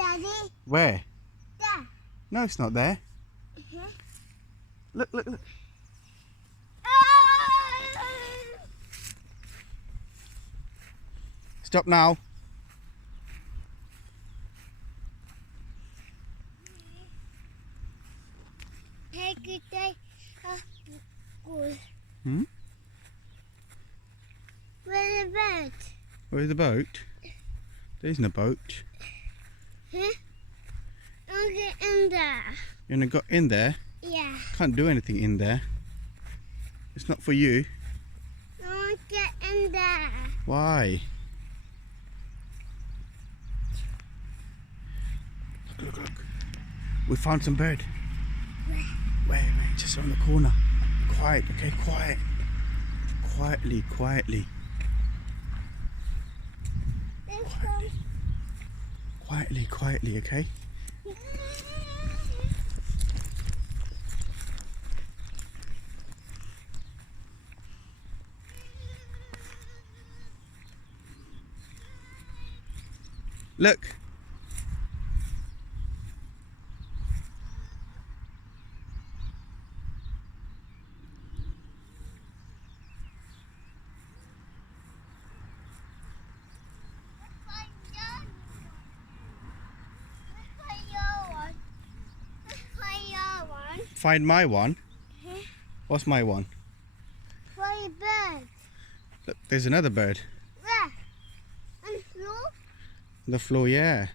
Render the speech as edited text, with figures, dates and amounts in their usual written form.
Daddy. Where? There. No, it's not there. Look, look, look. Stop now. Take it day of school. Hmm? Where's the boat? Where's the boat? There isn't a boat. Huh? I'll get in there. You wanna go in there? Yeah. Can't do anything in there. It's not for you. I'll get in there. Why? Look, look, look. We found some bird. Where? Just around the corner. Quiet, okay, quiet. Quietly, quietly. Quietly, quietly, okay? Look. Find my one. What's my one? For a bird. Look, there's another bird. Where? On the floor? On the floor, yeah.